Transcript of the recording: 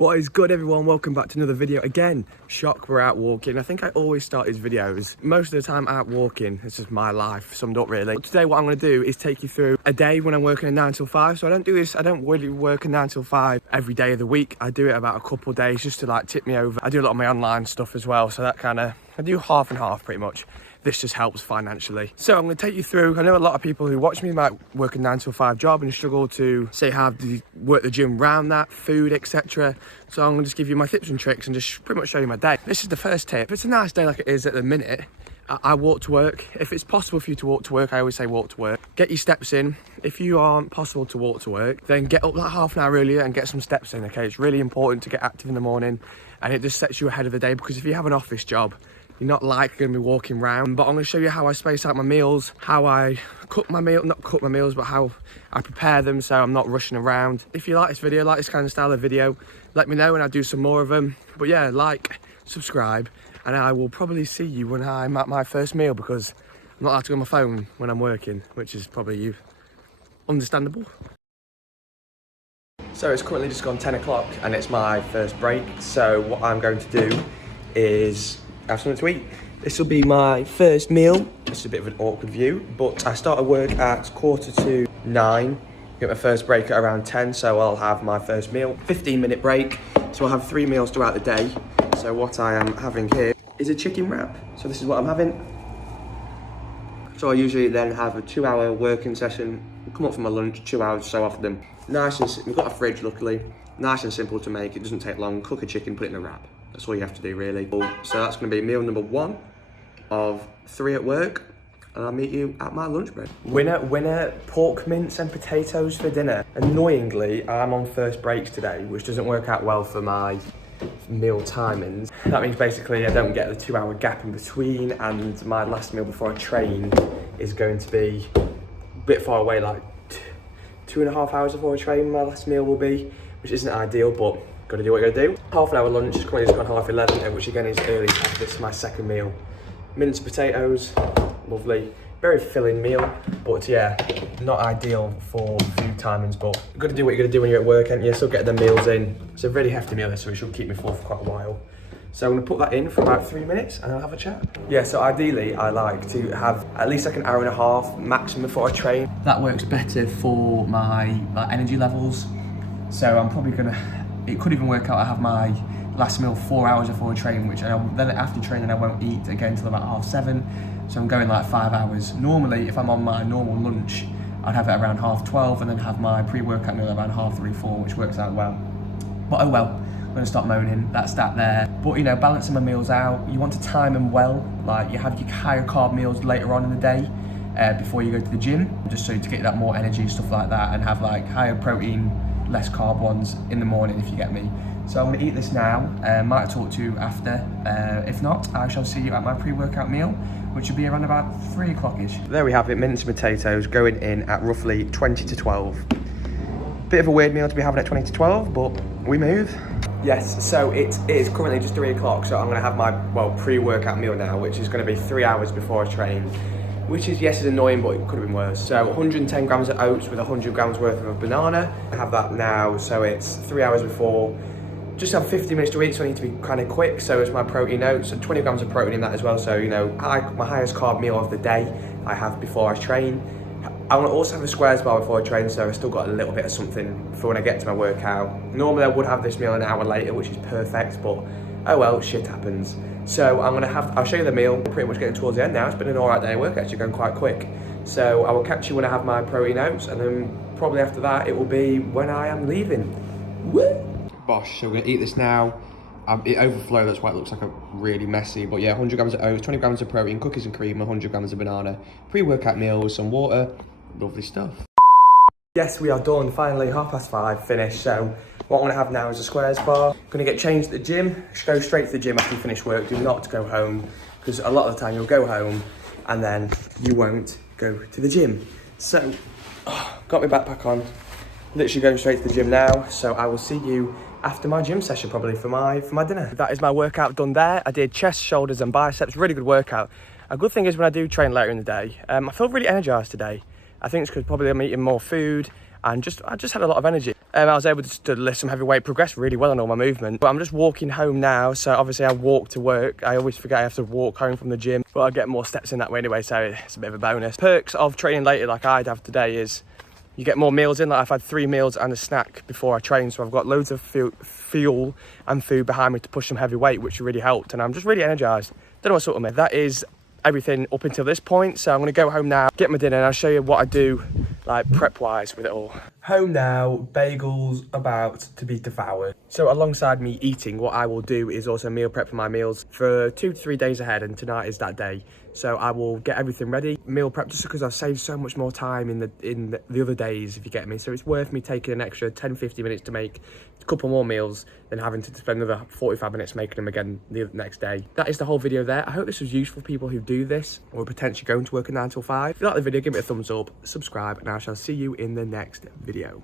What is good, everyone? Welcome back to another video. Again, shock, we're out walking. I think I always start these videos most of the time out walking. It's just my life summed up, really. But today what I'm going to do is take you through a day when I'm working a 9 till 5. So I don't really work a 9 till 5 every day of the week. I do it about a couple of days just to like tip me over. I do a lot of my online stuff as well, so that kind of, I do half and half pretty much. This just helps financially. So I'm going to take you through, I know a lot of people who watch me might work a 9 till 5 job and struggle to say how to work the gym around that, food, etc. So I'm going to just give you my tips and tricks and just pretty much show you my day. This is the first tip. If it's a nice day like it is at the minute, I walk to work. If it's possible for you to walk to work, I always say walk to work. Get your steps in. If you aren't possible to walk to work, then get up like half an hour earlier and get some steps in, okay? It's really important to get active in the morning, and it just sets you ahead of the day, because if you have an office job, you're not likely going to be walking around. But I'm going to show you how I space out my meals, how I cook my meal, not cook my meals, but how I prepare them so I'm not rushing around. If you like this video, like this kind of style of video, let me know and I'll do some more of them. But yeah, like, subscribe, and I will probably see you when I'm at my first meal, because I'm not allowed to go on my phone when I'm working, which is probably understandable. So it's currently just gone 10 o'clock and it's my first break. So what I'm going to do is have something to eat. This will be my first meal. It's a bit of an awkward view, but I started work at 8:45, get my first break at around 10, so I'll have my first meal. 15-minute break, so I'll have 3 meals throughout the day. So what I am having here is a chicken wrap. So this is what I'm having. So I usually then have a 2-hour working session, come up for my lunch, 2 hours, so after them. Nice and we've got a fridge, luckily. Nice and simple to make, it doesn't take long. Cook a chicken, put it in a wrap. That's all you have to do, really. So that's going to be meal number 1 of 3 at work, and I'll meet you at my lunch break. Winner, pork mince and potatoes for dinner. Annoyingly, I'm on first breaks today, which doesn't work out well for my meal timings. That means basically I don't get the 2-hour gap in between, and my last meal before I train is going to be a bit far away, like 2.5 hours before I train. My last meal will be, which isn't ideal, but gotta do what you gotta do. Half an hour lunch, currently it's gone 11:30, which again is early. This is my second meal. Minced potatoes, lovely. Very filling meal, but yeah, not ideal for food timings, but you gotta do what you gotta do when you're at work, and you still get the meals in. It's a really hefty meal, so it should keep me full for quite a while. So I'm gonna put that in for about 3 minutes and I'll have a chat. Yeah, so ideally I like to have at least like an hour and a half maximum before I train. That works better for my energy levels. So I'm probably gonna, it could even work out I have my last meal 4 hours before I train, which then after training I won't eat again until about 7:30. So I'm going like 5 hours. Normally, if I'm on my normal lunch, I'd have it around 12:30 and then have my pre-workout meal around 3:30, 4, which works out well. But oh well, I'm gonna stop moaning, that's that there. But you know, balancing my meals out, you want to time them well. Like you have your higher carb meals later on in the day, before you go to the gym, just so to get that more energy, stuff like that, and have like higher protein, less carb ones in the morning, if you get me. So I'm gonna eat this now, might talk to you after. If not, I shall see you at my pre-workout meal, which will be around about 3 o'clock-ish. There we have it, minced potatoes going in at roughly 20 to 12. Bit of a weird meal to be having at 20 to 12, but we move. Yes, so it is currently just 3 o'clock, so I'm gonna have my, pre-workout meal now, which is gonna be 3 hours before I train. Which is, yes, is annoying, but it could have been worse. So 110 grams of oats with 100 grams worth of a banana. I have that now, so it's 3 hours before. Just have 50 minutes to eat, so I need to be kind of quick. So it's my protein oats, and 20 grams of protein in that as well. So, you know, my highest carb meal of the day I have before I train. I want to also have a squares bar before I train, so I've still got a little bit of something for when I get to my workout. Normally I would have this meal an hour later, which is perfect, but oh well, shit happens. So I'll show you the meal. We're pretty much getting towards the end now. It's been an alright day of work, actually going quite quick. So I will catch you when I have my protein oats, and then probably after that it will be when I am leaving. Woo! Bosh, so we're gonna eat this now. It overflowed, that's why it looks like a really messy, but yeah, 100 grams of oats, 20 grams of protein, cookies and cream, 100 grams of banana, pre-workout meal with some water, lovely stuff. Yes, we are done, finally, 5:30, finished. So what I'm gonna have now is a squares bar. Gonna get changed at the gym, go straight to the gym after you finish work, do not go home, because a lot of the time you'll go home and then you won't go to the gym. So, got my backpack on, literally going straight to the gym now, so I will see you after my gym session probably for my dinner. That is my workout done there. I did chest, shoulders and biceps, really good workout. A good thing is when I do train later in the day, I feel really energized today. I think it's because probably I'm eating more food and I just had a lot of energy. I was able to lift some heavy weight, progress really well on all my movement. But I'm just walking home now, so obviously I walk to work. I always forget I have to walk home from the gym, but I get more steps in that way anyway, so it's a bit of a bonus. Perks of training later like I'd have today is you get more meals in. Like I've had 3 meals and a snack before I train, so I've got loads of fuel and food behind me to push some heavy weight, which really helped, and I'm just really energized. Don't know what sort of me. That is everything up until this point, so I'm gonna go home now, get my dinner, and I'll show you what I do like prep wise with it all. Home now, bagels about to be devoured. So alongside me eating, what I will do is also meal prep for my meals for 2 to 3 days ahead, and tonight is that day. So I will get everything ready, meal prep, just because I've saved so much more time in the other days, if you get me. So it's worth me taking an extra 10-15 minutes to make a couple more meals than having to spend another 45 minutes making them again the next day. That is the whole video there. I hope this was useful for people who do this or potentially going to work a 9 till 5. If you like the video, give it a thumbs up, subscribe, and I shall see you in the next video.